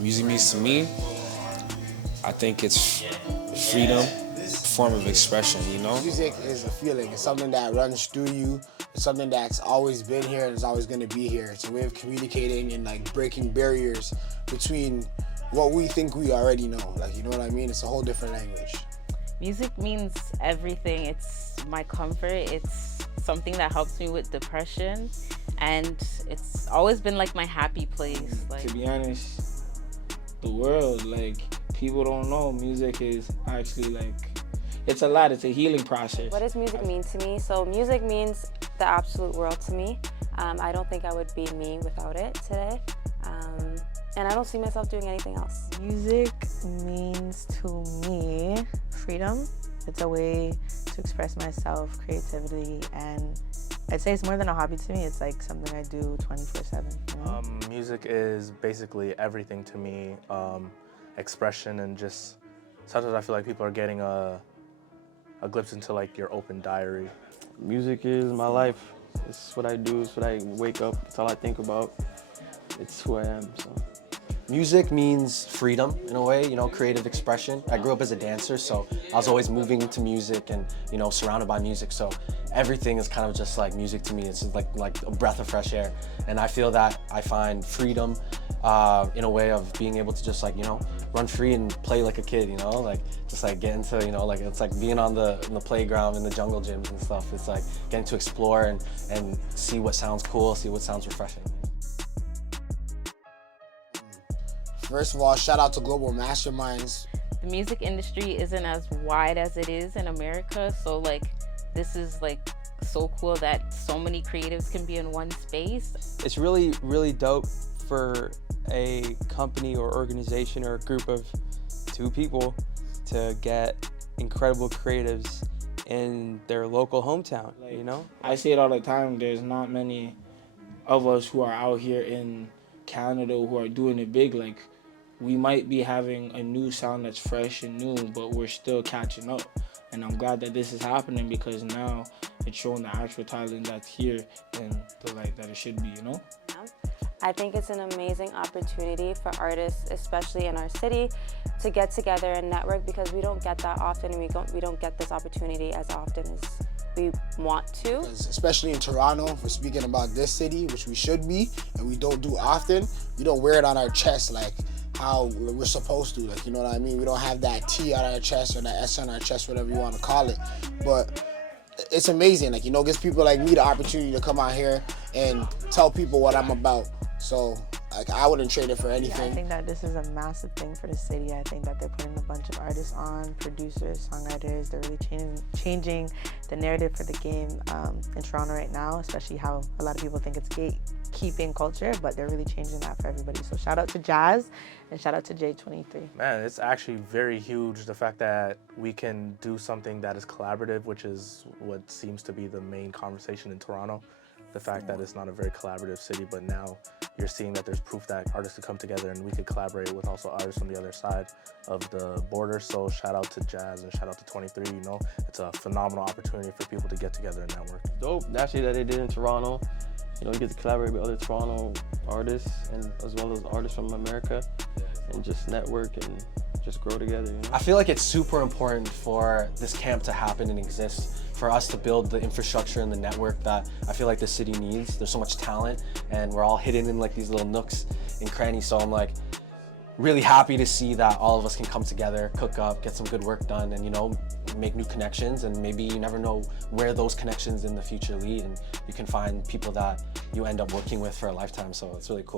music means to me, I think it's freedom, form of expression, you know? Music is a feeling. It's something that runs through you. It's something that's always been here and is always going to be here. It's a way of communicating and like breaking barriers between what we think we already know. Like, you know what I mean? It's a whole different language. Music means everything. It's my comfort. It's something that helps me with depression, and it's always been like my happy place. Like, to be honest, the world, like, people don't know music is actually like, it's a lot. It's a healing process. What does music mean to me? So music means the absolute world to me. I don't think I would be me without it today. And I don't see myself doing anything else. Music means to me freedom. It's a way to express myself, creativity, and I'd say it's more than a hobby to me. It's like something I do 24/7. You know? Music is basically everything to me. Expression, and just sometimes I feel like people are getting a glimpse into like your open diary. Music is my life. It's what I do. It's what I wake up. It's all I think about. It's who I am. So. Music means freedom in a way, you know, creative expression. I grew up as a dancer, so I was always moving to music and, you know, surrounded by music. So everything is kind of just like music to me. It's just like a breath of fresh air. And I feel that I find freedom in a way of being able to just like, you know, run free and play like a kid, you know, like just like get into, you know, like it's like being in the playground in the jungle gyms and stuff. It's like getting to explore and see what sounds cool, see what sounds refreshing. First of all, shout out to Global Masterminds. the music industry isn't as wide as it is in America, so like this is like so cool that so many creatives can be in one space. It's really, really dope for a company or organization or a group of two people to get incredible creatives in their local hometown, you know? I say it all the time, there's not many of us who are out here in Canada who are doing it big. Like, we might be having a new sound that's fresh and new, but we're still catching up. And I'm glad that this is happening because now it's showing the actual talent that's here and the light that it should be, you know? I think it's an amazing opportunity for artists, especially in our city, to get together and network because we don't get that often. We don't get this opportunity as often as we want to. Especially in Toronto, if we're speaking about this city, which we should be, and we don't do often, we don't wear it on our chest like how we're supposed to, like, you know what I mean? We don't have that T on our chest or that S on our chest, whatever you want to call it. But it's amazing, like, you know, it gives people like me the opportunity to come out here and tell people what I'm about. So, like, I wouldn't trade it for anything. Yeah, I think that this is a massive thing for the city. I think that they're putting a bunch of artists on, producers, songwriters. They're really changing the narrative for the game in Toronto right now, especially how a lot of people think it's gatekeeping culture, but they're really changing that for everybody. So shout out to Jazz and shout out to J23. Man, it's actually very huge, the fact that we can do something that is collaborative, which is what seems to be the main conversation in Toronto. The fact that it's not a very collaborative city, but now you're seeing that there's proof that artists could come together and we could collaborate with also artists on the other side of the border. So shout out to Jazz and shout out to 23, you know. It's a phenomenal opportunity for people to get together and network. Dope, naturally that they did in Toronto. You know, you get to collaborate with other Toronto artists and as well as artists from America and just network and just grow together, you know? I feel like it's super important for this camp to happen and exist, for us to build the infrastructure and the network that I feel like the city needs. There's so much talent and we're all hidden in like these little nooks and crannies, so I'm like really happy to see that all of us can come together, cook up, get some good work done, and, you know, make new connections. And maybe you never know where those connections in the future lead, and you can find people that you end up working with for a lifetime, so it's really cool.